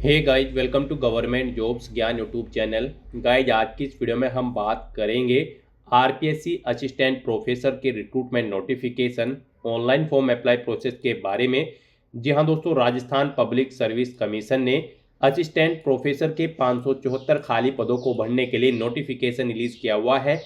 Hey guys, welcome to government jobs Gyan YouTube channel. Guys, आज की इस वीडियो में हम बात करेंगे आरपीएससी असिस्टेंट प्रोफेसर के recruitment notification online form apply process के बारे में। जी हाँ दोस्तों, राजस्थान पब्लिक सर्विस कमीशन ने असिस्टेंट प्रोफेसर के 574 खाली पदों को भरने के लिए नोटिफिकेशन रिलीज किया हुआ है।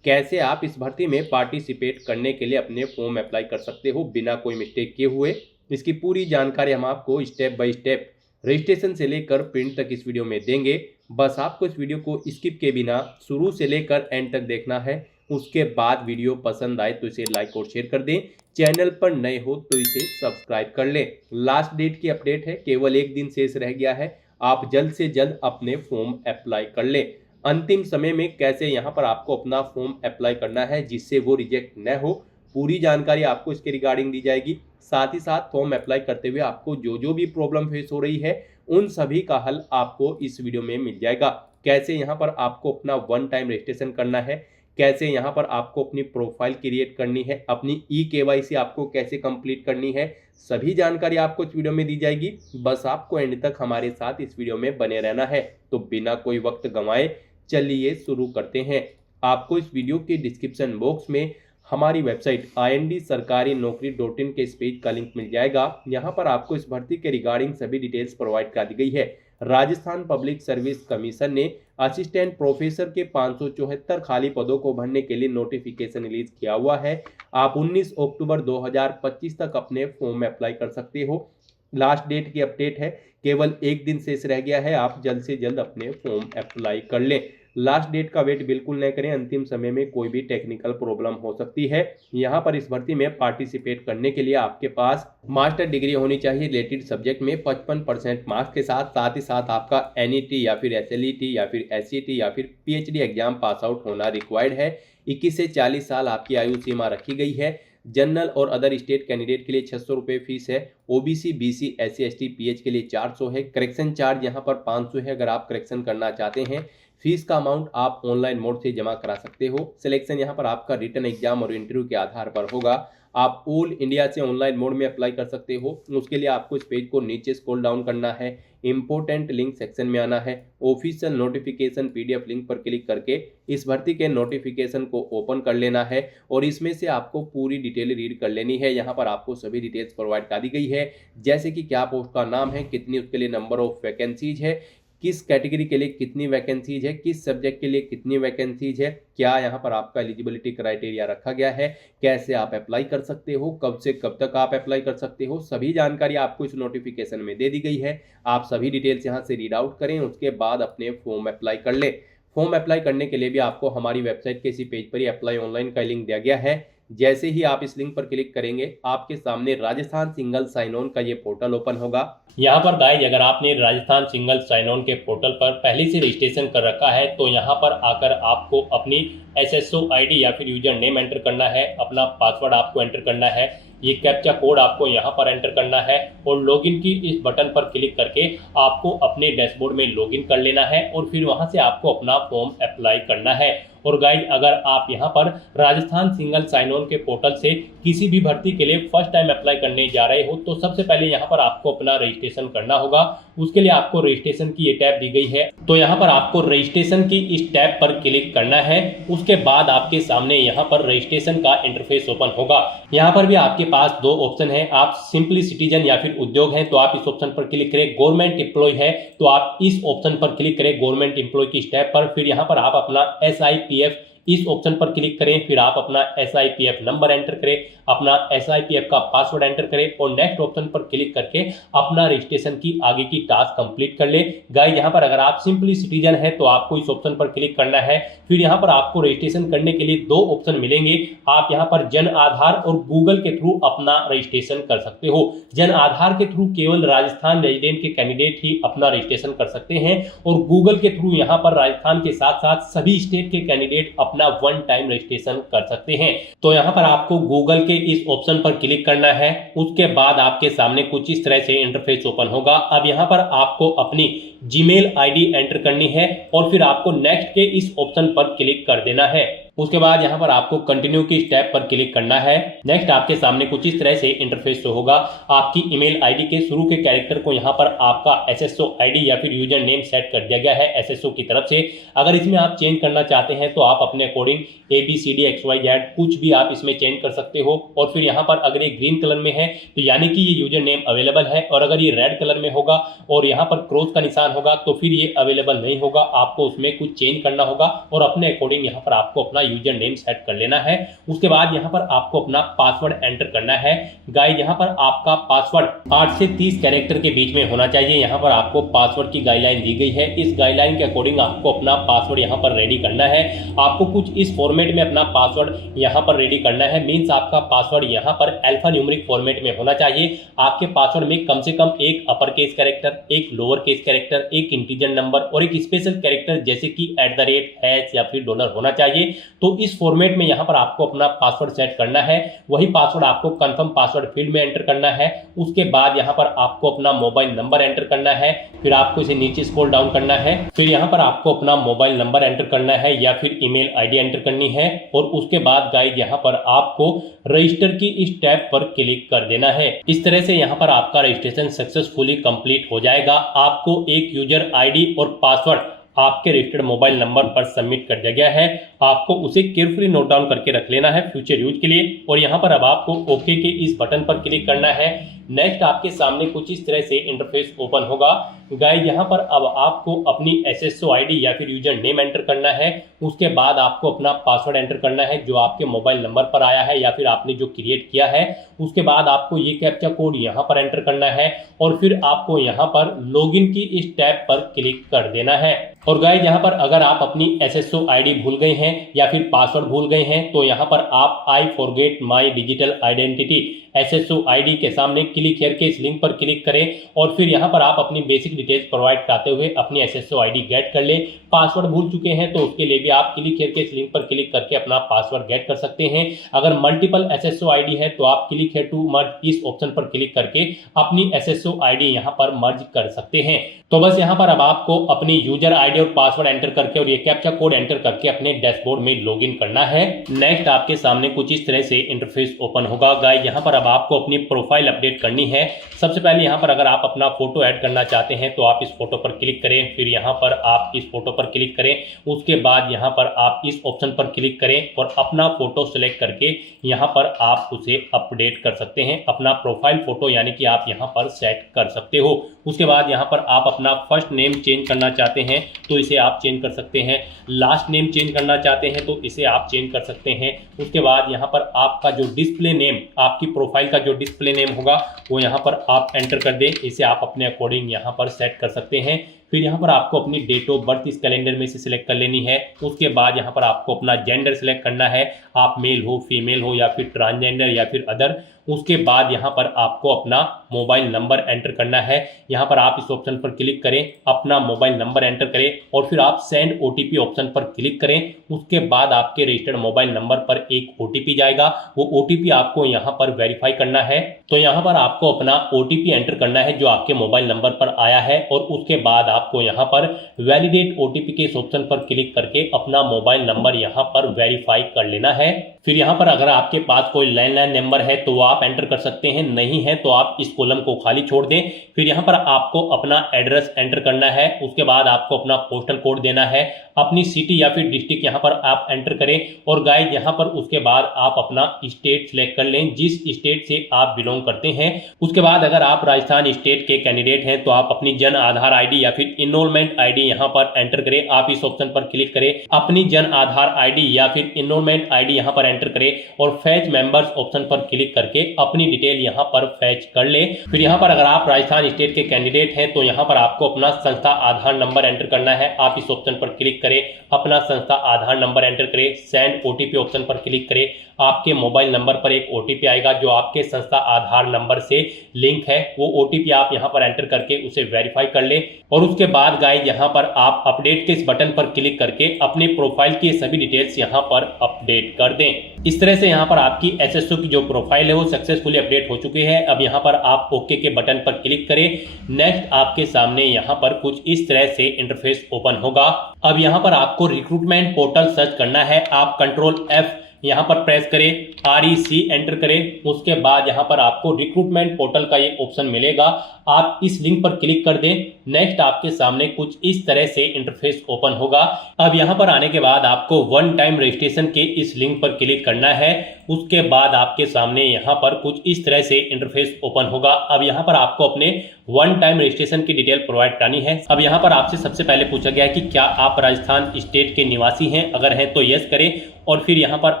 कैसे आप इस भर्ती में पार्टिसिपेट करने के लिए अपने फॉर्म अप्लाई कर सकते हो बिना कोई मिस्टेक किए हुए, इसकी पूरी जानकारी हम आपको स्टेप बाय स्टेप रजिस्ट्रेशन से लेकर प्रिंट तक इस वीडियो में देंगे। बस आपको इस वीडियो को स्किप के बिना शुरू से लेकर एंड तक देखना है। उसके बाद वीडियो पसंद आए तो इसे लाइक और शेयर कर दें। चैनल पर नए हो तो इसे सब्सक्राइब कर लें। लास्ट डेट की अपडेट है, केवल एक दिन शेष रह गया है। आप जल्द से जल्द अपने फॉर्म अप्लाई कर लें। अंतिम समय में कैसे यहाँ पर आपको अपना फॉर्म अप्लाई करना है जिससे वो रिजेक्ट न हो, पूरी जानकारी आपको इसके रिगार्डिंग दी जाएगी। साथ ही साथ फॉर्म अप्लाई करते हुए आपको जो जो भी प्रॉब्लम फेस हो रही है उन सभी का हल आपको इस वीडियो में मिल जाएगा। कैसे यहाँ पर आपको अपना वन टाइम रजिस्ट्रेशन करना है, कैसे यहाँ पर आपको अपनी प्रोफाइल क्रिएट करनी है, अपनी केवाईसी आपको कैसे कंप्लीट करनी है, सभी जानकारी आपको इस वीडियो में दी जाएगी। बस आपको एंड तक हमारे साथ इस वीडियो में बने रहना है। तो बिना कोई वक्त गंवाए चलिए शुरू करते हैं। आपको इस वीडियो के डिस्क्रिप्शन बॉक्स में हमारी वेबसाइट ind-sarkari-naukri.in के इस पेज का लिंक मिल जाएगा। यहाँ पर आपको इस भर्ती के रिगार्डिंग सभी डिटेल्स प्रोवाइड कर दी गई है। राजस्थान पब्लिक सर्विस कमीशन ने असिस्टेंट प्रोफेसर के 574 खाली पदों को भरने के लिए नोटिफिकेशन रिलीज किया हुआ है। आप 19 अक्टूबर 2025 तक अपने फॉर्म अप्लाई कर सकते हो। लास्ट डेट की अपडेट है, केवल एक दिन शेष रह गया है। आप जल्द से जल्द अपने फॉर्म अप्लाई कर लें। लास्ट डेट का वेट बिल्कुल न करें, अंतिम समय में कोई भी टेक्निकल प्रॉब्लम हो सकती है। यहाँ पर इस भर्ती में पार्टिसिपेट करने के लिए आपके पास मास्टर डिग्री होनी चाहिए रिलेटेड सब्जेक्ट में 55% मार्क्स के साथ ही साथ आपका एनईटी या फिर एसएलईटी या फिर एससीटी या फिर पीएचडी एग्जाम पास आउट होना रिक्वायर्ड है। 21 से 40 साल आपकी आयु सीमा रखी गई है। जनरल और अदर स्टेट कैंडिडेट के लिए 600 रुपये फीस है। OBC, BC, SC, ST, pH के लिए 400 है। करेक्शन चार्ज यहाँ पर 500 है अगर आप करेक्शन करना चाहते हैं। फीस का अमाउंट आप ऑनलाइन मोड से जमा करा सकते हो। सिलेक्शन यहाँ पर आपका रिटन एग्जाम और इंटरव्यू के आधार पर होगा। आप ऑल इंडिया से ऑनलाइन मोड में अप्लाई कर सकते हो। उसके लिए आपको इस पेज को नीचे स्क्रॉल डाउन करना है, इंपोर्टेंट लिंक सेक्शन में आना है, ऑफिशियल नोटिफिकेशन पीडीएफ लिंक पर क्लिक करके इस भर्ती के नोटिफिकेशन को ओपन कर लेना है और इसमें से आपको पूरी डिटेल रीड कर लेनी है। यहाँ पर आपको सभी डिटेल्स प्रोवाइड कर दी गई है, जैसे कि क्या पोस्ट का नाम है, कितनी उसके लिए नंबर ऑफ वैकेंसीज है, किस कैटेगरी के लिए कितनी वैकेंसीज है, किस सब्जेक्ट के लिए कितनी वैकेंसीज है, क्या यहाँ पर आपका एलिजिबिलिटी क्राइटेरिया रखा गया है, कैसे आप अप्लाई कर सकते हो, कब से कब तक आप अप्लाई कर सकते हो, सभी जानकारी आपको इस नोटिफिकेशन में दे दी गई है। आप सभी डिटेल्स यहाँ से रीड आउट करें, उसके बाद अपने फॉर्म अप्लाई कर लें। फॉर्म अप्लाई करने के लिए भी आपको हमारी वेबसाइट के इसी पेज पर ही अप्लाई ऑनलाइन का लिंक दिया गया है। जैसे ही आप इस लिंक पर क्लिक करेंगे आपके सामने राजस्थान सिंगल साइन ऑन का ये पोर्टल ओपन होगा। यहाँ पर गाइज, अगर आपने राजस्थान सिंगल साइन ऑन के पोर्टल पर पहले से रजिस्ट्रेशन कर रखा है तो यहाँ पर आकर आपको अपनी एसएसओ आईडी या फिर यूजर नेम एंटर करना है, अपना पासवर्ड आपको एंटर करना है, ये कैप्चा कोड आपको यहाँ पर एंटर करना है और लॉगिन की इस बटन पर क्लिक करके आपको अपने डैशबोर्ड में लॉगिन कर लेना है और फिर वहाँ से आपको अपना फॉर्म अप्लाई करना है। और गाइज, अगर आप यहाँ पर राजस्थान सिंगल साइन ऑन के पोर्टल से किसी भी भर्ती के लिए फर्स्ट टाइम अप्लाई करने जा रहे हो तो सबसे पहले यहाँ पर आपको अपना रजिस्ट्रेशन करना होगा। उसके लिए आपको रजिस्ट्रेशन की ये टैब दी गई है, तो यहाँ पर आपको रजिस्ट्रेशन की इस टैब पर क्लिक करना है। उसके बाद आपके सामने यहाँ पर रजिस्ट्रेशन का इंटरफेस ओपन होगा। यहाँ पर भी आपके पास दो ऑप्शन है, आप सिंपली सिटीजन या फिर उद्योग है तो आप इस ऑप्शन पर क्लिक करें, गवर्नमेंट एम्प्लॉय है तो आप इस ऑप्शन पर क्लिक करें गवर्नमेंट एम्प्लॉय की टैब पर। फिर यहाँ पर आप अपना SIPF इस ऑप्शन पर क्लिक करें, फिर आप अपना SIPF नंबर एंटर करें, अपना SIPF का पासवर्ड एंटर करें और नेक्स्ट ऑप्शन पर क्लिक करके अपना रजिस्ट्रेशन की आगे की टास्क कंप्लीट कर ले। गाइस, यहाँ पर अगर आप सिंपली सिटीजन है तो आपको इस ऑप्शन पर क्लिक करना है। फिर यहाँ पर आपको रजिस्ट्रेशन करने के लिए दो ऑप्शन मिलेंगे। आप यहाँ पर जन आधार और गूगल के थ्रू अपना रजिस्ट्रेशन कर सकते हो। जन आधार के थ्रू केवल राजस्थान रेजिडेंट के कैंडिडेट ही अपना रजिस्ट्रेशन कर सकते हैं और गूगल के थ्रू यहाँ पर राजस्थान के साथ साथ सभी स्टेट के कैंडिडेट अपना वन टाइम रजिस्ट्रेशन कर सकते हैं। तो यहाँ पर आपको गूगल के इस ऑप्शन पर क्लिक करना है। उसके बाद आपके सामने कुछ इस तरह से इंटरफेस ओपन होगा। अब यहाँ पर आपको अपनी जीमेल आईडी एंटर करनी है और फिर आपको नेक्स्ट के इस ऑप्शन पर क्लिक कर देना है। उसके बाद यहाँ पर आपको कंटिन्यू की स्टेप पर क्लिक करना है। नेक्स्ट आपके सामने कुछ इस तरह से इंटरफेस शो होगा। आपकी ईमेल आईडी के शुरू के कैरेक्टर को यहाँ पर आपका एसएसओ आईडी या फिर यूजर नेम सेट कर दिया गया है एसएसओ की तरफ से। अगर इसमें आप चेंज करना चाहते हैं तो आप अपने अकॉर्डिंग ABCDXYZ कुछ भी आप इसमें चेंज कर सकते हो। और फिर यहाँ पर अगर ये ग्रीन कलर में है तो यानी कि ये यूजर नेम अवेलेबल है, और अगर ये रेड कलर में होगा और यहाँ पर क्रॉस का निशान होगा तो फिर ये अवेलेबल नहीं होगा। आपको उसमें कुछ चेंज करना होगा और अपने अकॉर्डिंग यहाँ पर आपको अपना यूजर नेम सेट कर लेना है। उसके बाद यहाँ पर आपको अपना पासवर्ड एंटर करना है। गाइस यहाँ पर आपका पासवर्ड 8 से 30 कैरेक्टर के बीच में होना चाहिए। यहाँ पर आपको पासवर्ड की गाइडलाइन दी गई है। इस गाइडलाइन के अकॉर्डिंग आपको अपना पासवर्ड यहाँ पर रेडी करना है। आपको कुछ इस फॉर्मेट में अपना पासवर्ड यहाँ पर रेडी करना है। मीन्स आपका पासवर्ड यहाँ पर अल्फा न्यूमेरिक फॉर्मेट में होना चाहिए। आपके पासवर्ड में कम से कम एक अपर केस कैरेक्टर, एक लोअर केस कैरेक्टर, एक इंटीजर नंबर और एक स्पेशल कैरेक्टर जैसे कि @ या फिर डॉलर होना चाहिए। तो इस फॉर्मेट में यहाँ पर आपको अपना पासवर्ड सेट करना है। वही पासवर्ड आपको कंफर्म पासवर्ड फील्ड में एंटर करना है। उसके बाद यहाँ पर आपको अपना मोबाइल नंबर एंटर करना है। फिर आपको इसे नीचे स्क्रॉल डाउन करना है। फिर यहाँ पर आपको अपना मोबाइल नंबर एंटर करना है या फिर ईमेल आईडी एंटर करनी है। और उसके बाद गाइस यहाँ पर आपको रजिस्टर की इस टैब पर क्लिक कर देना है। इस तरह से यहाँ पर आपका रजिस्ट्रेशन सक्सेसफुली कंप्लीट हो जाएगा। आपको एक यूजर आईडी और पासवर्ड आपके रजिस्टर्ड मोबाइल नंबर पर सबमिट कर दिया गया है। आपको उसे केयरफुली नोट डाउन करके रख लेना है फ्यूचर यूज के लिए। और यहाँ पर अब आपको ओके के इस बटन पर क्लिक करना है। नेक्स्ट आपके सामने कुछ इस तरह से इंटरफेस ओपन होगा। गाइस यहाँ पर अब आपको अपनी एसएसओ आईडी या फिर यूजर नेम एंटर करना है। उसके बाद आपको अपना पासवर्ड एंटर करना है जो आपके मोबाइल नंबर पर आया है या फिर आपने जो क्रिएट किया है। उसके बाद आपको ये कैप्चा कोड यहाँ पर एंटर करना है और फिर आपको यहाँ पर लॉगिन की इस टैब पर क्लिक कर देना है। और गाइस यहाँ पर अगर आप अपनी एसएसओ आईडी भूल गए हैं या फिर पासवर्ड भूल गए हैं तो यहाँ पर आप I forget my digital identity SSO ID के सामने क्लिक हियर के इस लिंक पर क्लिक करें और फिर यहाँ पर आप अपनी बेसिक डिटेल्स प्रोवाइड कराते हुए अपनी एसएसओ आईडी गेट कर ले। पासवर्ड भूल चुके हैं तो उसके लिए भी आप क्लिक हियर के इस लिंक पर क्लिक करके अपना पासवर्ड गेट कर सकते हैं। अगर मल्टीपल एसएसओ आईडी है तो आप क्लिक हियर टू मर्ज इस ऑप्शन पर क्लिक करके अपनी एसएसओ आईडी यहाँ पर मर्ज कर सकते हैं। तो बस यहाँ पर अब आपको अपनी यूजर आईडी और पासवर्ड एंटर करके और ये कैप्चा कोड एंटर करके अपने डैशबोर्ड में लॉगिन करना है। नेक्स्ट आपके सामने कुछ इस तरह से इंटरफेस ओपन होगा। गाइस यहाँ पर अब आपको अपनी प्रोफाइल अपडेट करनी है। सबसे पहले यहाँ पर अगर आप अपना फोटो ऐड करना चाहते हैं तो आप इस फोटो पर क्लिक करें। फिर यहाँ पर आप इस फोटो पर क्लिक करें। उसके बाद यहाँ पर आप इस ऑप्शन पर क्लिक करें और अपना फोटो सिलेक्ट करके यहाँ पर आप उसे अपडेट कर सकते हैं। अपना प्रोफाइल फोटो यानी कि आप यहाँ पर सेट कर सकते हो। उसके बाद यहाँ पर आप अपना फर्स्ट नेम चेंज करना चाहते हैं तो इसे आप चेंज कर सकते हैं। लास्ट नेम चेंज करना चाहते हैं तो इसे आप चेंज कर सकते हैं। उसके बाद यहाँ पर आपका जो डिस्प्ले नेम, आपकी प्रोफाइल का जो डिस्प्ले नेम होगा वो यहाँ पर आप एंटर कर दें। इसे आप अपने अकॉर्डिंग यहाँ पर सेट कर सकते हैं। फिर यहाँ पर आपको अपनी डेट ऑफ बर्थ इस कैलेंडर में से सिलेक्ट कर लेनी है। उसके बाद यहाँ पर आपको अपना जेंडर सिलेक्ट करना है, आप मेल हो, फीमेल हो या फिर ट्रांसजेंडर या फिर अदर। उसके बाद यहाँ पर आपको अपना मोबाइल नंबर एंटर करना है। यहाँ पर आप इस ऑप्शन पर क्लिक करें, अपना मोबाइल नंबर एंटर करें और फिर आप सेंड ओटीपी ऑप्शन पर क्लिक करें। उसके बाद आपके रजिस्टर्ड मोबाइल नंबर पर एक ओटीपी जाएगा। वो ओटीपी आपको यहाँ पर वेरीफाई करना है। तो यहाँ पर आपको अपना ओटीपी एंटर करना है जो आपके मोबाइल नंबर पर आया है और उसके बाद आपको यहाँ पर वैलिडेट ओटीपी के इस ऑप्शन पर क्लिक करके अपना मोबाइल नंबर यहाँ पर वेरीफाई कर लेना है। फिर यहाँ पर अगर आपके पास कोई लैंडलाइन नंबर है तो आप एंटर कर सकते हैं, नहीं है तो आप इस कॉलम को खाली छोड़ दें। फिर यहाँ पर आपको अपना एड्रेस एंटर करना है। उसके बाद आपको अपना पोस्टल कोड देना है, अपनी सिटी या फिर डिस्ट्रिक्ट यहाँ पर आप एंटर करें। और गाइस यहाँ पर उसके बाद आप अपना स्टेट सिलेक्ट कर लें, जिस स्टेट से आप बिलोंग करते हैं। उसके बाद अगर आप राजस्थान स्टेट के कैंडिडेट हैं तो आप अपनी जन आधार आईडी या फिर इनरोलमेंट आईडी यहाँ पर एंटर करें। आप इस ऑप्शन पर क्लिक करें, अपनी जन आधार आईडी या फिर इनरोलमेंट आईडी यहाँ पर एंटर करें और फैच मेंबर्स ऑप्शन पर क्लिक करके अपनी डिटेल यहाँ पर फैच कर ले। फिर यहाँ पर अगर आप राजस्थान स्टेट के कैंडिडेट हैं तो यहाँ पर आपको अपना संस्था आधार नंबर एंटर करना है। आप इस ऑप्शन पर क्लिक करें, अपना संस्था आधार नंबर एंटर करें, सेंड ओटीपी ऑप्शन पर क्लिक करें। आपके मोबाइल नंबर पर एक ओटीपी आएगा जो आपके संस्था आधार नंबर से लिंक है। वो ओटीपी आप यहाँ पर एंटर करके उसे वेरीफाई कर ले। और उसके बाद गाइस यहाँ पर आप अपडेट के इस बटन पर क्लिक करके अपनी प्रोफाइल की सभी डिटेल्स यहाँ पर अपडेट कर दें। इस तरह से यहाँ पर आपकी एसएसओ की जो प्रोफाइल है वो सक्सेसफुली अपडेट हो चुकी है। अब यहाँ पर आप ओके के बटन पर क्लिक करें। नेक्स्ट आपके सामने यहाँ पर कुछ इस तरह से इंटरफेस ओपन होगा। अब यहाँ पर आपको रिक्रूटमेंट पोर्टल सर्च करना है। आप कंट्रोल F यहाँ पर प्रेस करें, REC एंटर करें। उसके बाद यहाँ पर आपको रिक्रूटमेंट पोर्टल का ये ऑप्शन मिलेगा, आप इस लिंक पर क्लिक कर दें। नेक्स्ट आपके सामने कुछ इस तरह से इंटरफेस ओपन होगा। अब यहाँ पर आने के बाद आपको वन टाइम रजिस्ट्रेशन के इस लिंक पर क्लिक करना है। उसके बाद आपके सामने यहाँ पर कुछ इस तरह से इंटरफेस ओपन होगा। अब यहाँ पर आपको अपने वन टाइम रजिस्ट्रेशन की डिटेल प्रोवाइड करानी है। अब यहाँ पर आपसे सबसे पहले पूछा गया है कि क्या आप राजस्थान स्टेट के निवासी हैं, अगर हैं तो यस करें और फिर यहाँ पर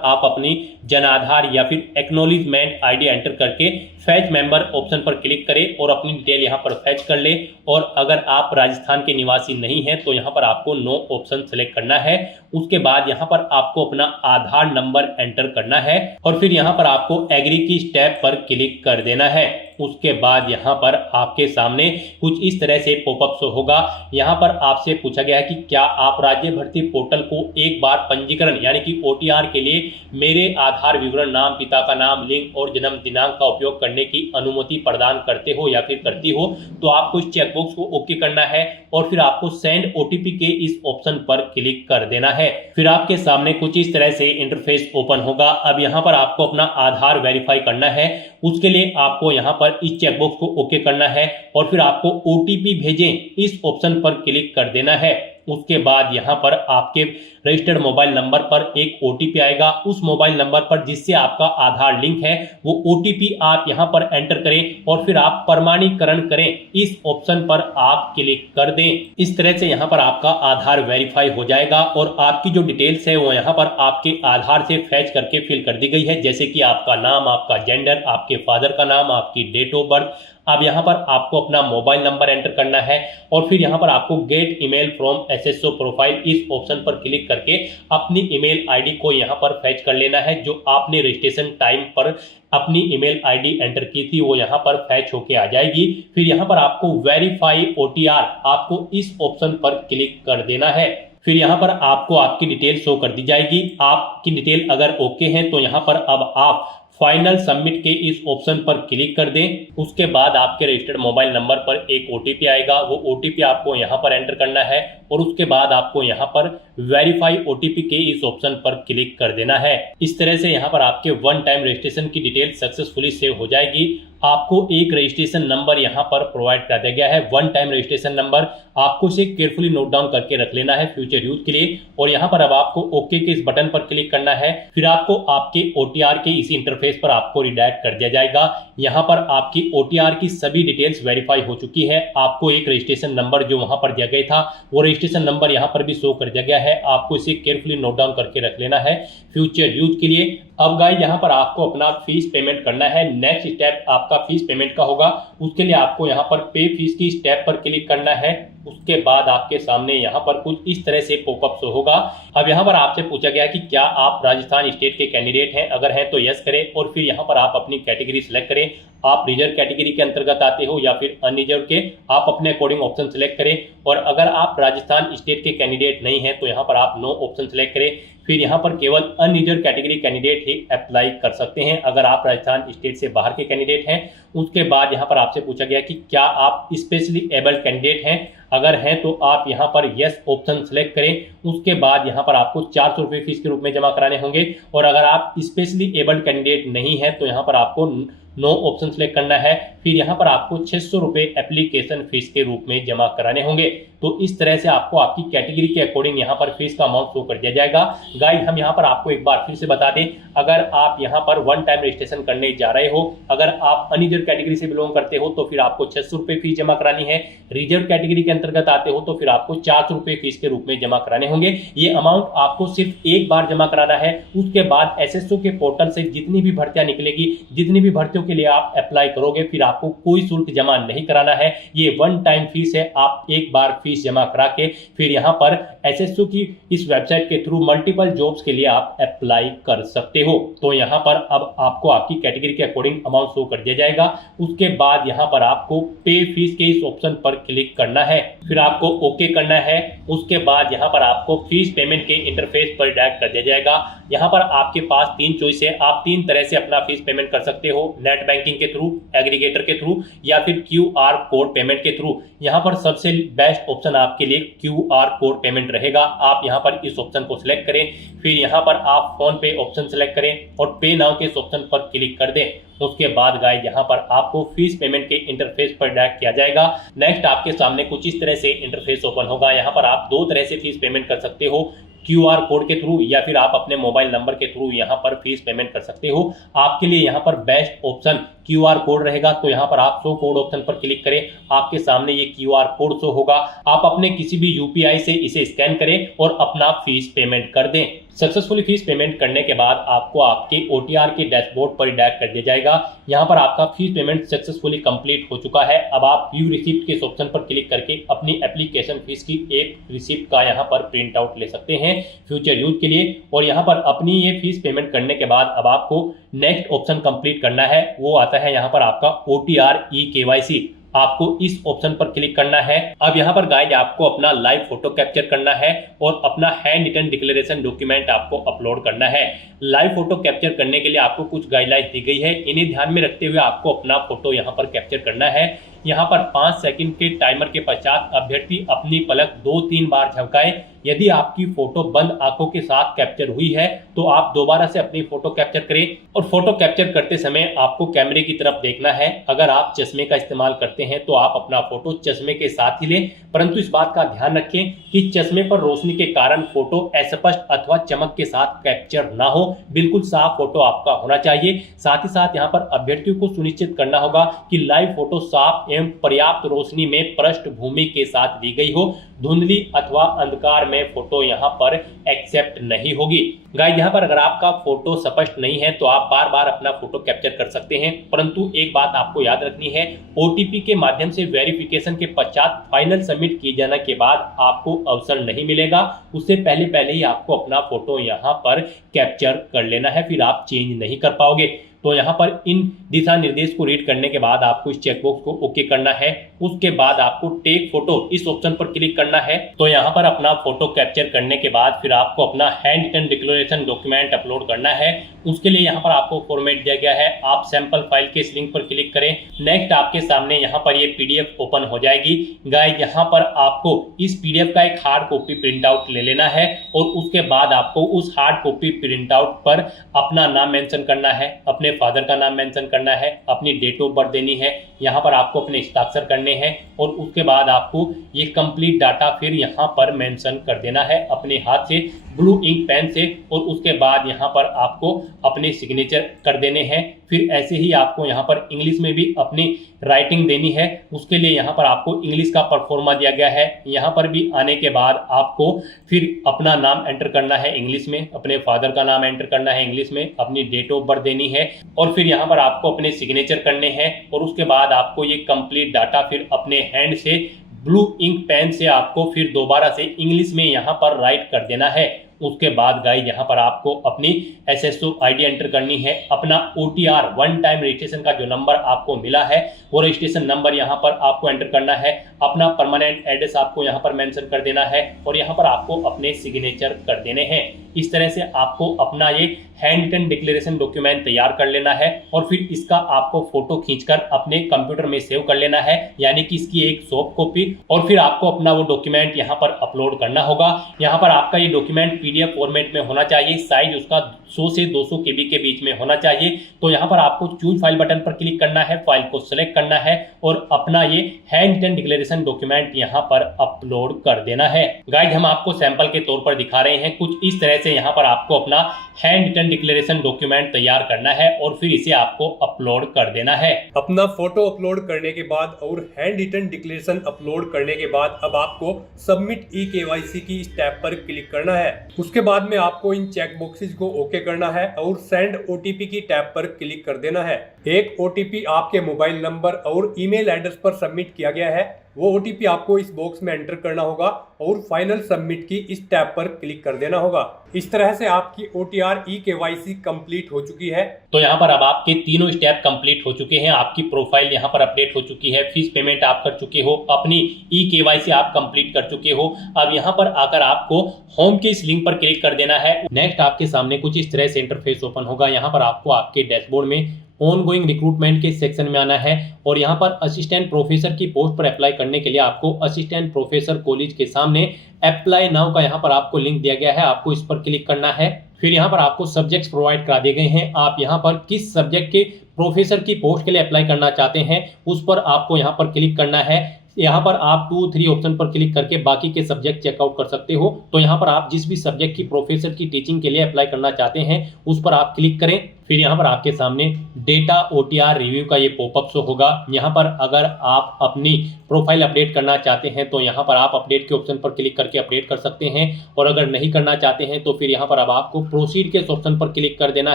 आप अपनी जन आधार या फिर एक्नॉलेजमेंट आईडी एंटर करके फैच मेंबर ऑप्शन पर क्लिक करें और अपनी डिटेल यहाँ पर फैच कर लें। और अगर आप राजस्थान के निवासी नहीं हैं तो यहाँ पर आपको नो ऑप्शन सेलेक्ट करना है। उसके बाद यहाँ पर आपको अपना आधार नंबर एंटर करना है और फिर यहाँ पर आपको एग्री की स्टेप पर क्लिक कर देना है। उसके बाद यहाँ पर आपके सामने कुछ इस तरह से पॉपअप शो होगा। यहाँ पर आपसे पूछा गया है कि क्या आप राज्य भर्ती पोर्टल को एक बार पंजीकरण यानी कि OTR के लिए मेरे आधार विवरण, नाम, पिता का नाम, लिंग और जन्म दिनांक का उपयोग करने की अनुमति प्रदान करते हो या फिर करती हो। तो आपको इस चेकबॉक्स को ओके करना है और फिर आपको सेंड OTP के इस ऑप्शन पर क्लिक कर देना है। फिर आपके सामने कुछ इस तरह से इंटरफेस ओपन होगा। अब यहाँ पर आपको अपना आधार वेरीफाई करना है। उसके लिए आपको यहाँ पर इस चेकबॉक्स को ओके करना है और फिर आपको OTP भेजें इस ऑप्शन पर क्लिक कर देना है। उसके बाद यहाँ पर आपके रजिस्टर्ड मोबाइल नंबर पर एक OTP आएगा। उस मोबाइल नंबर पर जिससे आपका आधार लिंक है वो OTP आप यहाँ पर एंटर करें और फिर आप प्रमाणीकरण करें इस ऑप्शन पर आप क्लिक कर दें। इस तरह से यहाँ पर आपका आधार वेरीफाई हो जाएगा और आपकी जो डिटेल्स है वो यहाँ पर आपके आधार से फैच करके फिल कर दी गई है, जैसे कि आपका नाम, आपका जेंडर, आपके फादर का नाम, आपकी डेट ऑफ बर्थ। अब यहाँ पर आपको अपना मोबाइल नंबर एंटर करना है और फिर यहाँ पर आपको gate email from SSO profile इस ऑप्शन पर क्लिक करके अपनी ईमेल आईडी को यहाँ पर फैच कर लेना है। जो आपने रजिस्ट्रेशन टाइम पर अपनी ईमेल आईडी एंटर की थी वो यहाँ पर फैच होके आ जाएगी। फिर यहाँ पर आपको वेरीफाई OTR आपको इस ऑप्शन पर क्लिक कर देना है। फिर यहाँ पर आपको आपकी डिटेल शो कर दी जाएगी। आपकी डिटेल अगर ओके है तो यहाँ पर अब आप फाइनल सबमिट के इस ऑप्शन पर क्लिक कर दें। उसके बाद आपके रजिस्टर्ड मोबाइल नंबर पर एक OTP आएगा। वो OTP आपको यहाँ पर एंटर करना है और उसके बाद आपको यहाँ पर वेरीफाई OTP के इस ऑप्शन पर क्लिक कर देना है। इस तरह से यहाँ पर आपके वन टाइम रजिस्ट्रेशन की डिटेल सक्सेसफुली सेव हो जाएगी। आपको एक रजिस्ट्रेशन नंबर यहाँ पर प्रोवाइड कर दिया गया है, वन टाइम रजिस्ट्रेशन नंबर। आपको इसे केयरफुली नोट डाउन करके रख लेना है फ्यूचर यूज के लिए। और यहाँ पर अब आपको ओके के इस बटन पर क्लिक करना है। फिर आपको आपके OTR के इसी इंटरफेस पर आपको रिडायरेक्ट कर दिया जाएगा। यहाँ पर आपकी OTR की सभी डिटेल्स वेरीफाई हो चुकी है। आपको एक रजिस्ट्रेशन नंबर जो वहां पर दिया गया था वो रजिस्ट्रेशन नंबर यहाँ पर भी शो कर दिया गया है। आपको इसे केयरफुली नोट डाउन करके रख लेना है फ्यूचर यूज के लिए। अब गाइस यहाँ पर आपको अपना फीस पेमेंट करना है। नेक्स्ट स्टेप आपका फीस पेमेंट का होगा। उसके लिए आपको यहाँ पर पे फीस की स्टेप पर क्लिक करना है। उसके बाद आपके सामने यहाँ पर कुछ इस तरह से पॉपअप शो होगा। अब यहाँ पर आपसे पूछा गया कि क्या आप राजस्थान स्टेट के कैंडिडेट हैं, अगर हैं तो यस करें और फिर यहाँ पर आप अपनी कैटेगरी सिलेक्ट करें। आप रिजर्व कैटेगरी के अंतर्गत आते हो या फिर अनरिजर्व के, आप अपने अकॉर्डिंग ऑप्शन सेलेक्ट करें। और अगर आप राजस्थान स्टेट के कैंडिडेट नहीं हैं तो यहाँ पर आप नो ऑप्शन सेलेक्ट करें। फिर यहाँ पर केवल अनरिजर्व कैटेगरी कैंडिडेट ही अप्लाई कर सकते हैं अगर आप राजस्थान स्टेट से बाहर के कैंडिडेट हैं। उसके बाद यहाँ पर आपसे पूछा गया कि क्या आप स्पेशली एबल्ड कैंडिडेट हैं, अगर हैं तो आप यहाँ पर यस ऑप्शन सेलेक्ट करें। उसके बाद यहाँ पर आपको 400 रुपये फीस के रूप में जमा कराने होंगे। और अगर आप स्पेशली एबल्ड कैंडिडेट नहीं हैं तो यहाँ पर आपको नो ऑप्शन सेलेक्ट करना है। फिर यहाँ पर आपको 600 रुपये एप्लीकेशन फीस के रूप में जमा कराने होंगे। तो इस तरह से आपको आपकी कैटेगरी के अकॉर्डिंग यहाँ पर फीस का अमाउंट शो कर दिया जाएगा। गाइस हम यहाँ पर आपको एक बार फिर से बता दें, अगर आप यहाँ पर वन टाइम रजिस्ट्रेशन करने जा रहे हो, अगर आप अनरिजर्व कैटेगरी से बिलोंग करते हो तो फिर आपको 600 रुपये फीस जमा करानी है। रिजर्व कैटेगरी के अंतर्गत आते हो तो फिर आपको 400 रुपये फीस के रूप में जमा कराने होंगे। ये अमाउंट आपको सिर्फ एक बार जमा कराना है। उसके बाद एसएसओ के पोर्टल से जितनी भी भर्तियां निकलेगी, जितनी भी भर्तियों चीजों के लिए आप अप्लाई करोगे फिर आपको कोई शुल्क जमा नहीं कराना है। ये वन टाइम फीस है, आप एक बार फीस जमा करा के फिर यहाँ पर एसएससी की इस वेबसाइट के थ्रू मल्टीपल जॉब्स के लिए आप अप्लाई कर सकते हो। तो यहाँ पर अब आपको आपकी कैटेगरी के अकॉर्डिंग अमाउंट शो कर दिया जाएगा। उसके बाद यहाँ पर आपको पे फीस के इस ऑप्शन पर क्लिक करना है, फिर आपको ओके करना है। उसके बाद यहाँ पर आपको फीस पेमेंट के इंटरफेस पर डायरेक्ट कर दिया जाएगा। यहाँ पर आपके पास 3 चॉइस है, आप 3 तरह से अपना फीस पेमेंट कर सकते हो, नेट बैंकिंग के थ्रू, एग्रीगेटर के थ्रू या फिर QR कोड पेमेंट के थ्रू। यहाँ पर सबसे बेस्ट ऑप्शन आपके लिए QR कोड पेमेंट रहेगा। आप यहाँ पर इस ऑप्शन को सिलेक्ट करें, फिर यहाँ पर आप फोन पे ऑप्शन सिलेक्ट करें और पे नाउ के इस ऑप्शन पर क्लिक कर दें। उसके बाद गाइस यहाँ पर आपको फीस पेमेंट के इंटरफेस पर डायरेक्ट किया जाएगा। नेक्स्ट आपके सामने कुछ इस तरह से इंटरफेस ओपन होगा। यहाँ पर आप 2 तरह से फीस पेमेंट कर सकते हो, QR कोड के थ्रू या फिर आप अपने मोबाइल नंबर के थ्रू यहाँ पर फीस पेमेंट कर सकते हो। आपके लिए यहाँ पर बेस्ट ऑप्शन QR कोड रहेगा। तो यहाँ पर आप शो कोड ऑप्शन पर क्लिक करें, आपके सामने ये QR कोड शो होगा। आप अपने किसी भी UPI से इसे स्कैन करें और अपना फीस पेमेंट कर दें। सक्सेसफुली फीस पेमेंट करने के बाद आपको आपके OTR के डैशबोर्ड पर डायरेक्ट कर दिया जाएगा। यहाँ पर आपका फीस पेमेंट सक्सेसफुली कंप्लीट हो चुका है। अब आप व्यू रिसिप्ट के ऑप्शन पर क्लिक करके अपनी एप्लीकेशन फीस की एक रिसिप्ट का यहाँ पर प्रिंट आउट ले सकते हैं फ्यूचर यूज के लिए। और यहाँ पर अपनी ये फीस पेमेंट करने के बाद अब आपको नेक्स्ट ऑप्शन कंप्लीट करना है, वो आता है यहाँ पर आपका OTR eKYC। आपको इस ऑप्शन पर क्लिक करना है। अब यहाँ पर गाइस आपको अपना लाइव फोटो कैप्चर करना है और अपना हैंड रिटन डिक्लेरेशन डॉक्यूमेंट आपको अपलोड करना है। लाइव फोटो कैप्चर करने के लिए आपको कुछ गाइडलाइंस दी गई है, इन्हें ध्यान में रखते हुए आपको अपना फोटो यहाँ पर कैप्चर करना है। यहाँ पर 5 सेकंड के टाइमर के पश्चात अभ्यर्थी अपनी पलक 2-3 बार झपकाए। यदि आपकी फोटो बंद आंखों के साथ कैप्चर हुई है तो आप दोबारा से अपनी फोटो कैप्चर करें और फोटो कैप्चर करते समय आपको कैमरे की तरफ देखना है। अगर आप चश्मे का इस्तेमाल करते हैं तो आप अपना फोटो चश्मे के साथ ही लें, परंतु इस बात का ध्यान रखें कि चश्मे पर रोशनी के कारण फोटो अस्पष्ट अथवा चमक के साथ कैप्चर ना हो। बिल्कुल साफ फोटो आपका होना चाहिए। साथ ही साथ यहाँ पर अभ्यर्थियों को सुनिश्चित करना होगा कि लाइव फोटो साफ एवं पर्याप्त रोशनी में पृष्ठभूमि के साथ ली गई हो। धुंधली अथवा अंधकार में फोटो यहाँ पर एक्सेप्ट नहीं होगी। गाइस यहाँ पर अगर आपका फोटो स्पष्ट नहीं है तो आप बार बार अपना फोटो कैप्चर कर सकते हैं, परंतु एक बात आपको याद रखनी है, OTP के माध्यम से वेरिफिकेशन के पश्चात फाइनल सबमिट किए जाने के बाद आपको अवसर नहीं मिलेगा। उससे पहले ही आपको अपना फोटो यहाँ पर कैप्चर कर लेना है, फिर आप चेंज नहीं कर पाओगे। तो यहाँ पर इन दिशा निर्देश को रीड करने के बाद आपको इस चेकबॉक्स को ओके करना है। उसके बाद आपको टेक फोटो इस ऑप्शन पर क्लिक करना है। तो यहाँ पर अपना फोटो कैप्चर करने के बाद फिर आपको अपना handwritten declaration document upload करना है। उसके लिए यहाँ पर आपको फॉर्मेट दिया गया है, आप सैंपल फाइल के इस लिंक पर क्लिक करें। नेक्स्ट आपके सामने यहाँ पर ये PDF ओपन हो जाएगी। गाइस यहाँ पर आपको इस PDF का एक हार्ड कॉपी प्रिंट आउट ले लेना है और उसके बाद आपको उस हार्ड कॉपी प्रिंट आउट पर अपना नाम मेंशन करना है, अपने फादर का नाम मेंशन करना है, अपनी डेट ऑफ बर्थ देनी है, यहाँ पर आपको अपने हस्ताक्षर करने हैं और उसके बाद आपको ये कंप्लीट डाटा फिर यहाँ पर मेंशन कर देना है अपने हाथ से ब्लू इंक पेन से। और उसके बाद यहाँ पर आपको अपने सिग्नेचर कर देने हैं। फिर ऐसे ही आपको यहाँ पर इंग्लिश में भी अपनी राइटिंग देनी है। उसके लिए यहाँ पर आपको इंग्लिश का परफॉर्मा दिया गया है। यहाँ पर भी आने के बाद आपको फिर अपना नाम एंटर करना है इंग्लिश में, अपने फादर का नाम एंटर करना है इंग्लिश में, अपनी डेट ऑफ बर्थ देनी है और फिर यहाँ पर आपको अपने सिग्नेचर करने हैं। और उसके बाद आपको ये कंप्लीट डाटा फिर अपने हैंड से ब्लू इंक पेन से आपको फिर दोबारा से इंग्लिश में यहाँ पर राइट कर देना है। उसके बाद गाइस यहाँ पर आपको अपनी SSO ID एंटर करनी है, अपना OTR वन टाइम रजिस्ट्रेशन का जो नंबर आपको मिला है वो रजिस्ट्रेशन नंबर यहाँ पर आपको एंटर करना है, अपना परमानेंट एड्रेस आपको यहाँ पर मेंशन कर देना है और यहाँ पर आपको अपने सिग्नेचर कर देने हैं। इस तरह से आपको अपना ये हैंड रिटन डिक्लेरेशन डॉक्यूमेंट तैयार कर लेना है और फिर इसका आपको फोटो खींचकर अपने कंप्यूटर में सेव कर लेना है, यानी कि इसकी एक सॉफ्ट कॉपी। और फिर आपको अपना वो डॉक्यूमेंट यहाँ पर अपलोड करना होगा। यहाँ पर आपका ये डॉक्यूमेंट PDF फॉर्मेट में होना चाहिए, साइज उसका 100 से 200 KB के बीच में होना चाहिए। तो यहाँ पर आपको चूज फाइल बटन पर क्लिक करना है, फाइल को सिलेक्ट करना है और अपना ये हैंड रिटन डिक्लेरेशन डॉक्यूमेंट यहाँ पर अपलोड कर देना है। गाइस हम आपको सैंपल के तौर पर दिखा रहे हैं, कुछ इस तरह से यहाँ पर आपको अपना हैंड रिटन डिक्लेरेशन डॉक्यूमेंट तैयार करना है और फिर इसे आपको अपलोड कर देना है। अपना फोटो अपलोड करने के बाद और हैंड रिटन डिक्लेरेशन अपलोड करने के बाद अब आपको सबमिट ई-केवाईसी की स्टेप पर क्लिक करना है। उसके बाद में आपको इन चेक बॉक्सेस को ओके करना है और सेंड ओटीपी की टैब पर क्लिक कर देना है। एक ओटीपी आपके मोबाइल नंबर और ईमेल एड्रेस पर सबमिट किया गया है, वो ओटीपी आपको इस बॉक्स में एंटर करना होगा और फाइनल सबमिट की इस टैब पर क्लिक कर देना होगा। इस तरह से आपकी ओटीआर ई-केवाईसी कंप्लीट हो चुकी है। तो यहाँ पर अब आपके तीनों स्टेप कंप्लीट हो चुके हैं, आपकी प्रोफाइल यहाँ पर अपडेट हो चुकी है, फीस पेमेंट आप कर चुके हो, अपनी ई-केवाईसी आप कंप्लीट कर चुके हो। अब यहाँ पर आकर आपको होम के इस लिंक पर क्लिक कर देना है। नेक्स्ट आपके सामने कुछ इस तरह से इंटरफेस ओपन होगा। यहाँ पर आपको आपके डैशबोर्ड में ऑनगोइंग रिक्रूटमेंट के सेक्शन में आना है और यहाँ पर असिस्टेंट प्रोफेसर की पोस्ट पर अप्लाई करने के लिए आपको असिस्टेंट प्रोफेसर कॉलेज के सामने अप्लाई नाउ का यहाँ पर आपको लिंक दिया गया है, आपको इस पर क्लिक करना है। फिर यहाँ पर आपको सब्जेक्ट्स प्रोवाइड करा दिए गए हैं, आप यहाँ पर किस सब्जेक्ट के प्रोफेसर की पोस्ट के लिए अप्लाई करना चाहते हैं उस पर आपको यहाँ पर क्लिक करना है। यहाँ पर आप 2-3 ऑप्शन पर क्लिक करके बाकी के सब्जेक्ट चेकआउट कर सकते हो। तो यहाँ पर आप जिस भी सब्जेक्ट की प्रोफेसर की टीचिंग के लिए अप्लाई करना चाहते हैं उस पर आप क्लिक करें। फिर यहाँ पर आपके सामने डेटा ओटीआर रिव्यू का ये पॉपअप शो होगा। यहाँ पर अगर आप अपनी प्रोफाइल अपडेट करना चाहते हैं तो यहाँ पर आप अपडेट के ऑप्शन पर क्लिक करके अपडेट कर सकते हैं और अगर नहीं करना चाहते हैं तो फिर यहाँ पर अब आपको प्रोसीड के ऑप्शन पर क्लिक कर देना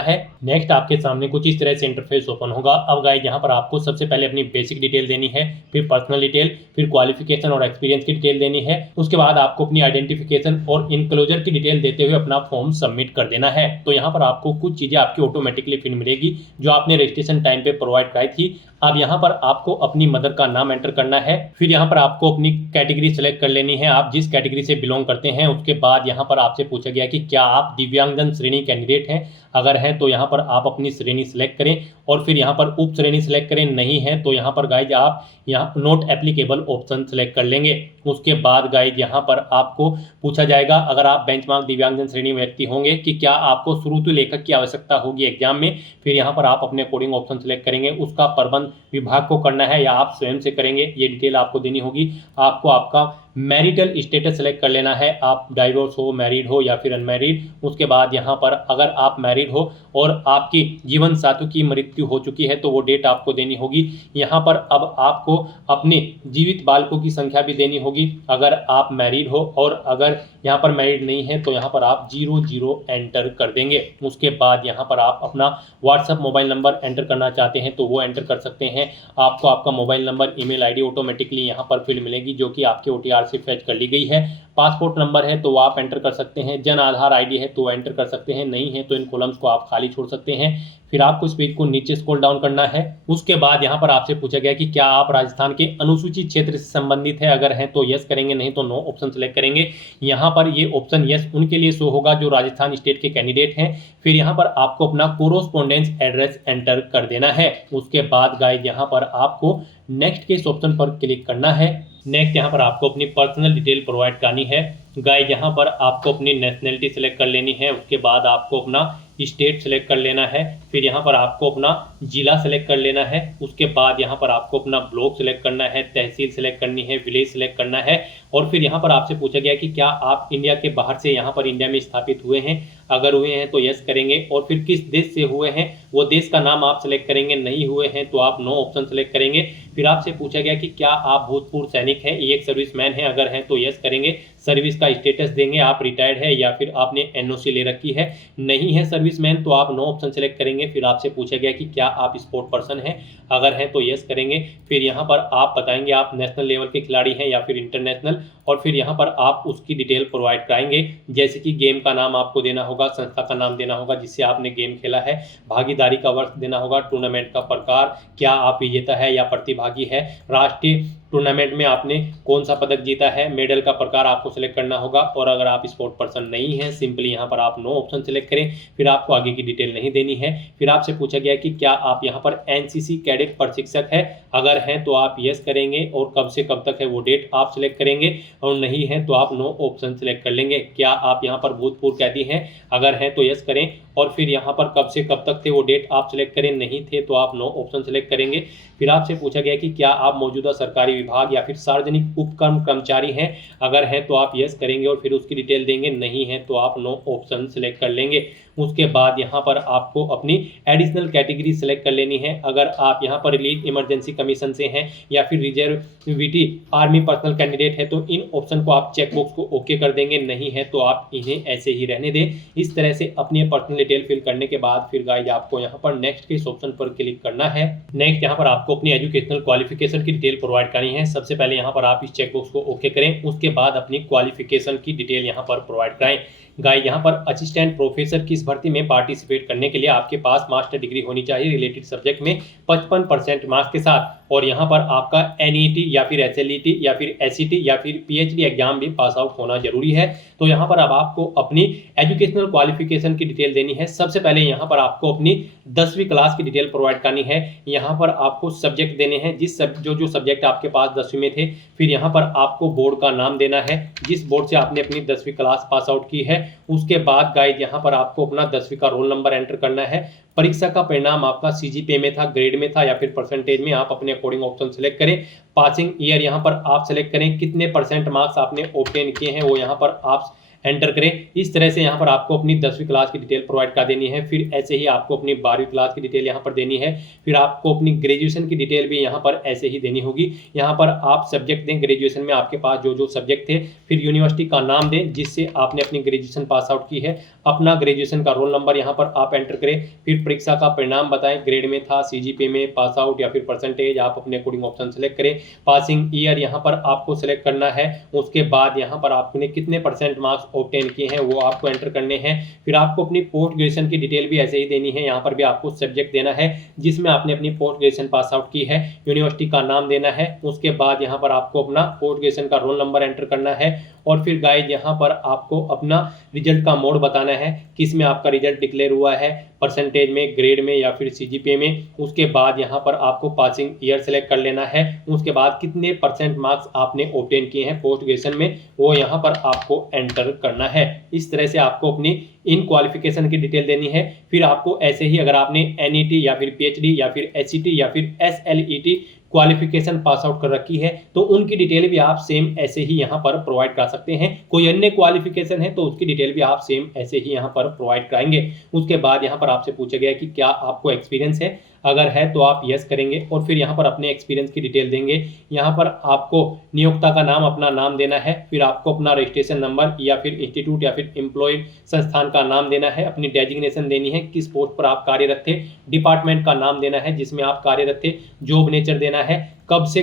है। नेक्स्ट आपके सामने कुछ इस तरह से इंटरफेस ओपन होगा। अब गाइस यहाँ पर आपको सबसे पहले अपनी बेसिक डिटेल देनी है, फिर पर्सनल डिटेल, फिर क्वालिफिकेशन और एक्सपीरियंस की डिटेल देनी है। उसके बाद आपको अपनी आइडेंटिफिकेशन और इनक्लोजर की डिटेल देते हुए अपना फॉर्म सबमिट कर देना है। तो यहाँ पर आपको कुछ चीजें आपकी ऑटोमेटिकली फिर मिलेगी जो आपने रजिस्ट्रेशन टाइम पे प्रोवाइड कराई थी। अब यहाँ पर आपको अपनी मदर का नाम एंटर करना है, फिर यहाँ पर आपको अपनी कैटेगरी सेलेक्ट कर लेनी है, आप जिस कैटेगरी से बिलोंग करते हैं। उसके बाद यहाँ पर आपसे पूछा गया कि क्या आप दिव्यांगजन श्रेणी कैंडिडेट हैं, अगर हैं तो यहाँ पर आप अपनी श्रेणी सिलेक्ट करें और फिर यहाँ पर उप श्रेणी सिलेक्ट करें, नहीं है तो यहाँ पर गाइज आप यहाँ नॉट एप्लीकेबल ऑप्शन सेलेक्ट कर लेंगे। उसके बाद गाइज यहाँ पर आपको पूछा जाएगा अगर आप बेंचमार्क दिव्यांगजन श्रेणी व्यक्ति होंगे कि क्या आपको श्रुति लेखक की आवश्यकता होगी एग्जाम में। फिर यहाँ पर आप अपने कोडिंग ऑप्शन सेलेक्ट करेंगे, उसका प्रबंध विभाग को करना है या आप स्वयं से करेंगे, ये डिटेल आपको देनी होगी। आपको आपका मैरिटल स्टेटस सेलेक्ट कर लेना है, आप डाइवोर्स हो, मैरिड हो या फिर अनमैरिड। उसके बाद यहाँ पर अगर आप मैरिड हो और आपकी जीवन साथी की मृत्यु हो चुकी है तो वो डेट आपको देनी होगी। यहाँ पर अब आपको अपने जीवित बालकों की संख्या भी देनी होगी अगर आप मैरिड हो, और अगर यहाँ पर मैरिड नहीं है तो यहाँ पर आप 00 एंटर कर देंगे। उसके बाद यहाँ पर आप अपना व्हाट्सएप मोबाइल नंबर एंटर करना चाहते हैं तो वो एंटर कर सकते हैं। आपको आपका mobile number, email ID automatically यहाँ पर फील्ड मिलेगी जो कि आपके ओटीआर से फेच कर ली गई है। पासपोर्ट नंबर है तो आप एंटर कर सकते हैं, जन आधार आईडी है तो एंटर कर सकते हैं, नहीं है तो इन कॉलम्स को आप खाली छोड़ सकते हैं। फिर आपको इस पेज को नीचे स्क्रॉल डाउन करना है। उसके बाद यहाँ पर आपसे पूछा गया कि क्या आप राजस्थान के अनुसूचित क्षेत्र से संबंधित है, अगर हैं तो यस करेंगे, नहीं तो नो ऑप्शन सेलेक्ट करेंगे। यहाँ पर ये ऑप्शन यस उनके लिए शो होगा जो राजस्थान स्टेट के कैंडिडेट हैं। फिर यहाँ पर आपको अपना कोरोस्पोंडेंस एड्रेस एंटर कर देना है। उसके बाद गाइस यहाँ पर आपको नेक्स्ट के इस ऑप्शन पर क्लिक करना है। नेक्स्ट यहाँ पर आपको अपनी पर्सनल डिटेल प्रोवाइड करनी है। गाइस यहाँ पर आपको अपनी नेशनैलिटी सेलेक्ट कर लेनी है। उसके बाद आपको अपना स्टेट सेलेक्ट कर लेना है। फिर यहाँ पर आपको अपना जिला सेलेक्ट कर लेना है। उसके बाद यहाँ पर आपको अपना ब्लॉक सेलेक्ट करना है, तहसील सेलेक्ट करनी है, विलेज सेलेक्ट करना है। और फिर यहाँ पर आपसे पूछा गया कि क्या आप इंडिया के बाहर से यहाँ पर इंडिया में स्थापित हुए हैं, अगर हुए हैं तो यस करेंगे। और फिर किस देश से हुए हैं वो देश का नाम आप सेलेक्ट करेंगे, नहीं हुए हैं तो आप नो ऑप्शन सेलेक्ट करेंगे। फिर आपसे पूछा गया कि क्या आप भूतपूर्व सैनिक हैं, एक सर्विसमैन हैं, अगर हैं तो यस करेंगे। सर्विस का स्टेटस देंगे, आप रिटायर्ड है या फिर आपने एनओसी ले रखी है, नहीं है सर्विसमैन तो आप नो ऑप्शन सेलेक्ट करेंगे। फिर आपसे पूछा गया कि क्या आप स्पोर्ट पर्सन हैं, अगर हैं तो यस करेंगे। फिर यहाँ पर आप बताएंगे आप नेशनल लेवल के खिलाड़ी हैं या फिर इंटरनेशनल, और फिर यहाँ पर आप उसकी डिटेल प्रोवाइड कराएंगे, जैसे कि गेम का नाम आपको देना होगा, संस्था का नाम देना होगा जिससे आपने गेम खेला है, भागीदारी का वर्ष देना होगा, टूर्नामेंट का प्रकार, क्या आप विजेता है या प्रतिभागी है, राष्ट्रीय टूर्नामेंट में आपने कौन सा पदक जीता है, मेडल का प्रकार आपको सिलेक्ट करना होगा। और अगर आप स्पोर्ट पर्सन नहीं है, सिंपली यहाँ पर आप नो ऑप्शन सिलेक्ट करें। फिर आपको आगे की डिटेल नहीं देनी है। फिर आपसे पूछा गया कि क्या आप यहाँ पर एनसीसी कैडेट प्रशिक्षक है, अगर हैं तो आप यस करेंगे और कब से कब तक है वो डेट आप सिलेक्ट करेंगे, और नहीं है तो आप नो ऑप्शन सिलेक्ट कर लेंगे। क्या आप यहाँ पर भूतपूर्व कैदी हैं, अगर हैं तो यस करें, और फिर यहाँ पर कब से कब तक थे वो डेट आप सिलेक्ट करें, नहीं थे तो आप नो ऑप्शन सिलेक्ट करेंगे। फिर आपसे पूछा गया कि क्या आप मौजूदा सरकारी विभाग या फिर सार्वजनिक उपक्रम कर्मचारी हैं, अगर हैं तो आप यस करेंगे और फिर उसकी डिटेल देंगे, नहीं है तो आप नो ऑप्शन सेलेक्ट कर लेंगे। उसके बाद यहाँ पर आपको अपनी एडिशनल कैटेगरी सेलेक्ट कर लेनी है। अगर आप यहाँ पर रिलीज इमरजेंसी कमीशन से हैं या फिर रिजर्विटी आर्मी पर्सनल कैंडिडेट है तो इन ऑप्शन को आप चेकबॉक्स को ओके कर देंगे, नहीं है तो आप इन्हें ऐसे ही रहने दें। इस तरह से अपनी पर्सनल डिटेल फिल करने के बाद फिर गाइस आपको यहाँ पर नेक्स्ट के इस ऑप्शन पर क्लिक करना है। नेक्स्ट यहाँ पर आपको अपनी एजुकेशनल क्वालिफिकेशन की डिटेल प्रोवाइड करनी है। सबसे पहले यहाँ पर आप इस चेकबॉक्स को ओके करें, उसके बाद अपनी क्वालिफिकेशन की डिटेल यहाँ पर प्रोवाइड कराएं। गाइस यहाँ पर असिस्टेंट प्रोफेसर की इस भर्ती में पार्टिसिपेट करने के लिए आपके पास मास्टर डिग्री होनी चाहिए रिलेटेड सब्जेक्ट में 55% मार्क्स के साथ, और यहाँ पर आपका NET या फिर SLET या फिर SET या फिर PhD एग्जाम भी पास आउट होना जरूरी है। तो यहाँ पर अब आपको अपनी एजुकेशनल क्वालिफिकेशन की डिटेल देनी है। सबसे पहले यहाँ पर आपको अपनी 10वीं क्लास की डिटेल प्रोवाइड करनी है। यहाँ पर आपको सब्जेक्ट देने हैं, जो सब्जेक्ट आपके पास 10वीं में थे। फिर यहाँ पर आपको बोर्ड का नाम देना है, जिस बोर्ड से आपने अपनी 10वीं क्लास पास आउट की है। उसके बाद गाइड यहाँ पर आपको अपना 10वीं का रोल नंबर एंटर करना है। परीक्षा का परिणाम आपका CGPA में था, ग्रेड में था या फिर परसेंटेज में, आप अपने अकॉर्डिंग ऑप्शन सेलेक्ट करें। पासिंग ईयर यहाँ पर आप सेलेक्ट करें, कितने % मार्क्स आपने ऑब्टेन किए हैं वो यहाँ पर आप एंटर करें। इस तरह से यहाँ पर आपको अपनी 10वीं क्लास की डिटेल प्रोवाइड कर देनी है। फिर ऐसे ही आपको अपनी 12वीं क्लास की डिटेल यहाँ पर देनी है। फिर आपको अपनी ग्रेजुएशन की डिटेल भी यहाँ पर ऐसे ही देनी होगी। यहाँ पर आप सब्जेक्ट दें, ग्रेजुएशन में आपके पास जो सब्जेक्ट थे। फिर यूनिवर्सिटी का नाम दें जिससे आपने अपनी ग्रेजुएशन पास आउट की है। अपना ग्रेजुएशन का रोल नंबर यहाँ पर आप एंटर करें। फिर परीक्षा का परिणाम बताएं, ग्रेड में था, CGPA में पास आउट या फिर परसेंटेज, आप अपने अकॉर्डिंग ऑप्शन सेलेक्ट करें। पासिंग ईयर यहाँ पर आपको सेलेक्ट करना है। उसके बाद यहाँ पर आपने कितने % मार्क्स ऑब्टेन किए हैं वो आपको एंटर करने हैं। फिर आपको अपनी पोस्ट ग्रेजुएशन की डिटेल भी ऐसे ही देनी है। यहाँ पर भी आपको सब्जेक्ट देना है जिसमें आपने अपनी पोस्ट ग्रेजुएशन पास आउट की है। यूनिवर्सिटी का नाम देना है। उसके बाद यहाँ पर आपको अपना पोस्ट ग्रेजुएशन का रोल नंबर एंटर करना है। और फिर गाइड यहाँ पर आपको अपना रिजल्ट का मोड बताना है, किस में आपका रिजल्ट डिक्लेयर हुआ है, परसेंटेज में, ग्रेड में या फिर CGPA में। उसके बाद यहाँ पर आपको पासिंग ईयर सेलेक्ट कर लेना है। उसके बाद कितने % मार्क्स आपने ऑब्टेन किए हैं पोस्ट ग्रेजुएशन में वो यहाँ पर आपको एंटर करना है। इस तरह से आपको अपनी इन क्वालिफिकेशन की डिटेल देनी है। फिर आपको ऐसे ही अगर आपने NET या फिर PhD या फिर SET या फिर SLET क्वालिफिकेशन पास आउट कर रखी है तो उनकी डिटेल भी आप सेम ऐसे ही यहाँ पर प्रोवाइड कर सकते हैं। कोई अन्य क्वालिफिकेशन है तो उसकी डिटेल भी आप सेम ऐसे ही यहाँ पर प्रोवाइड कराएंगे। उसके बाद यहाँ पर आपसे पूछा गया कि क्या आपको एक्सपीरियंस है, अगर है तो आप यस करेंगे और फिर यहाँ पर अपने एक्सपीरियंस की डिटेल देंगे। यहाँ पर आपको नियोक्ता का नाम, अपना नाम देना है। फिर आपको अपना रजिस्ट्रेशन नंबर या फिर इंस्टीट्यूट या फिर एम्प्लॉय संस्थान का नाम देना है। अपनी डेजिग्नेशन देनी है, किस पोस्ट पर आप कार्यरत थे। डिपार्टमेंट का नाम देना है जिसमें आप कार्यरत थे। जॉब नेचर देना है, कब से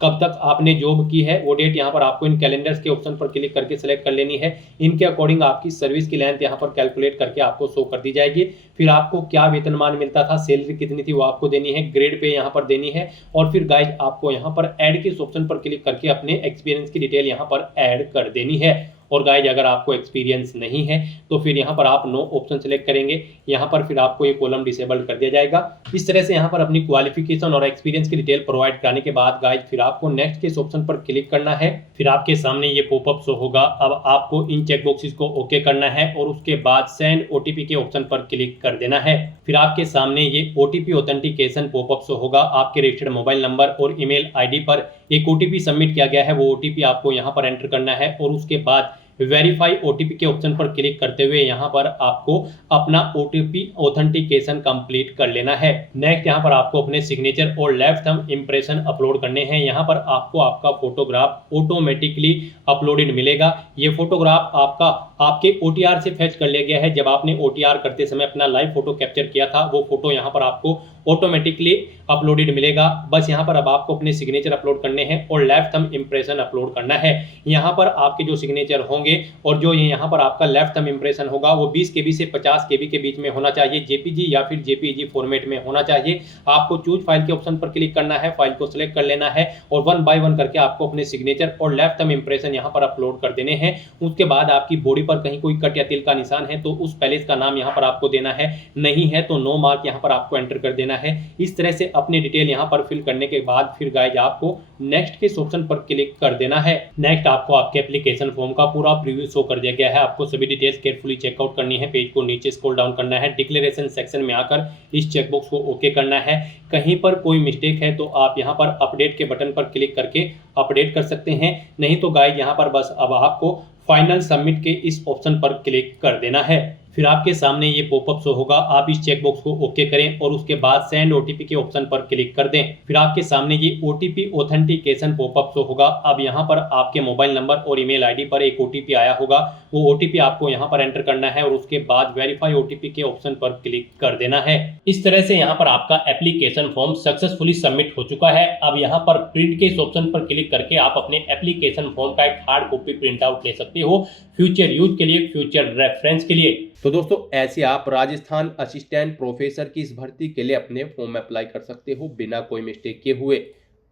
कब तक आपने जॉब की है वो डेट यहाँ पर आपको इन कैलेंडर्स के ऑप्शन पर क्लिक करके सेलेक्ट कर लेनी है। इनके अकॉर्डिंग आपकी सर्विस की लेंथ यहाँ पर कैलकुलेट करके आपको शो कर दी जाएगी। फिर आपको क्या वेतनमान मिलता था, सैलरी कितनी थी वो आपको देनी है, ग्रेड पे यहाँ पर देनी है। और फिर गाइज आपको यहाँ पर ऐड के ऑप्शन पर क्लिक करके अपने एक्सपीरियंस की डिटेल यहाँ पर ऐड कर देनी है। और गाइज अगर आपको एक्सपीरियंस नहीं है तो फिर यहाँ पर आप नो ऑप्शन सेलेक्ट करेंगे। यहाँ पर फिर आपको ये कॉलम डिसेबल्ड कर दिया जाएगा। इस तरह से यहाँ पर अपनी क्वालिफिकेशन और एक्सपीरियंस की डिटेल प्रोवाइड कराने के बाद गाइज फिर आपको नेक्स्ट के ऑप्शन पर क्लिक करना है। फिर आपके सामने ये पॉपअप शो होगा। अब आपको इन चेक बॉक्सेस को ओके करना है और उसके बाद सेंड OTP के ऑप्शन पर क्लिक कर देना है। फिर आपके सामने ये OTP ऑथेंटिकेशन पॉपअप शो होगा। आपके रजिस्टर्ड मोबाइल नंबर और ईमेल ID पर एक OTP सबमिट किया गया है, वो OTP आपको यहाँ पर एंटर करना है। और उसके बाद वेरीफाई OTP के ऑप्शन पर क्लिक करते हुए यहाँ पर आपको अपना OTP ऑथेंटिकेशन कंप्लीट कर लेना है। नेक्स्ट यहाँ पर आपको अपने सिग्नेचर और लेफ्ट थंब इंप्रेशन अपलोड करने हैं। यहाँ पर आपको आपका फोटोग्राफ ऑटोमेटिकली अपलोडेड मिलेगा। ये फोटोग्राफ आपके OTR से फेच कर लिया गया है। जब आपने OTR करते समय अपना लाइव फोटो कैप्चर किया था वो फोटो यहाँ पर आपको ऑटोमेटिकली अपलोडेड मिलेगा। बस यहाँ पर अब आपको अपने सिग्नेचर अपलोड करने हैं और लेफ्ट थंब इंप्रेशन अपलोड करना है। यहाँ पर आपके जो सिग्नेचर होंगे और जो यहाँ पर आपका लेफ्ट थंब इंप्रेशन होगा वो 20 KB से 50 KB के बीच में होना चाहिए। JPG या फिर JPEG फॉर्मेट में होना चाहिए। आपको चूज फाइल के ऑप्शन पर क्लिक करना है, फाइल को सिलेक्ट कर लेना है और 1 बाय 1 करके आपको अपने सिग्नेचर और लेफ्ट थंब इंप्रेशन यहाँ पर अपलोड कर देने हैं। उसके बाद आपकी बॉडी पर कहीं कोई कट या तिल का निशान है तो उस पैलेस का नाम यहाँ पर आपको देना है, नहीं है तो नो मार्क यहाँ पर आपको एंटर कर देना है। इस तरह से अपनी डिटेल यहाँ पर फिल करने के बाद फिर गाइज आपको नेक्स्ट के ऑप्शन पर क्लिक कर देना है। नेक्स्ट आपको आपके एप्लीकेशन फॉर्म का पूरा प्रीव्यू शो कर दिया गया है। आपको सभी डिटेल्स केयरफुली चेकआउट करनी है। पेज को नीचे स्क्रॉल डाउन करना है, डिक्लेरेशन सेक्शन में आकर इस चेकबॉक्स को ओके करना है। कहीं पर कोई मिस्टेक है तो आप यहाँ पर अपडेट के बटन पर क्लिक करके अपडेट कर सकते हैं। नहीं तो गाइस यहाँ पर बस अब आपको फाइनल सबमिट के इस ऑप्शन पर क्लिक कर देना है। फिर आपके सामने ये पॉपअप शो होगा। आप इस चेकबॉक्स को ओके करें और उसके बाद सेंड ओटीपी के ऑप्शन पर क्लिक कर दें। फिर आपके सामने ये ओटीपी ऑथेंटिकेशन पॉपअप शो होगा। अब यहाँ पर आपके मोबाइल नंबर और ईमेल आईडी पर एक ओटीपी आया होगा। वो ओटीपी आपको यहाँ पर एंटर करना है और उसके बाद वेरीफाई ओटीपी के ऑप्शन पर क्लिक कर देना है। इस तरह से यहाँ पर आपका एप्लीकेशन फॉर्म सक्सेसफुली सबमिट हो चुका है। अब यहाँ पर प्रिंट के इस ऑप्शन पर क्लिक करके आप अपने एप्लीकेशन फॉर्म का एक हार्ड कॉपी प्रिंट आउट ले सकते हो, फ्यूचर यूज के लिए, फ्यूचर रेफरेंस के लिए। तो दोस्तों ऐसे आप राजस्थान असिस्टेंट प्रोफेसर की इस भर्ती के लिए अपने फॉर्म अप्लाई कर सकते हो बिना कोई मिस्टेक किए हुए।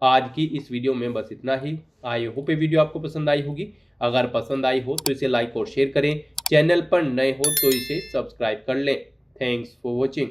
आज की इस वीडियो में बस इतना ही। आई होप ये वीडियो आपको पसंद आई होगी। अगर पसंद आई हो तो इसे लाइक और शेयर करें। चैनल पर नए हो तो इसे सब्सक्राइब कर लें। Thanks for watching.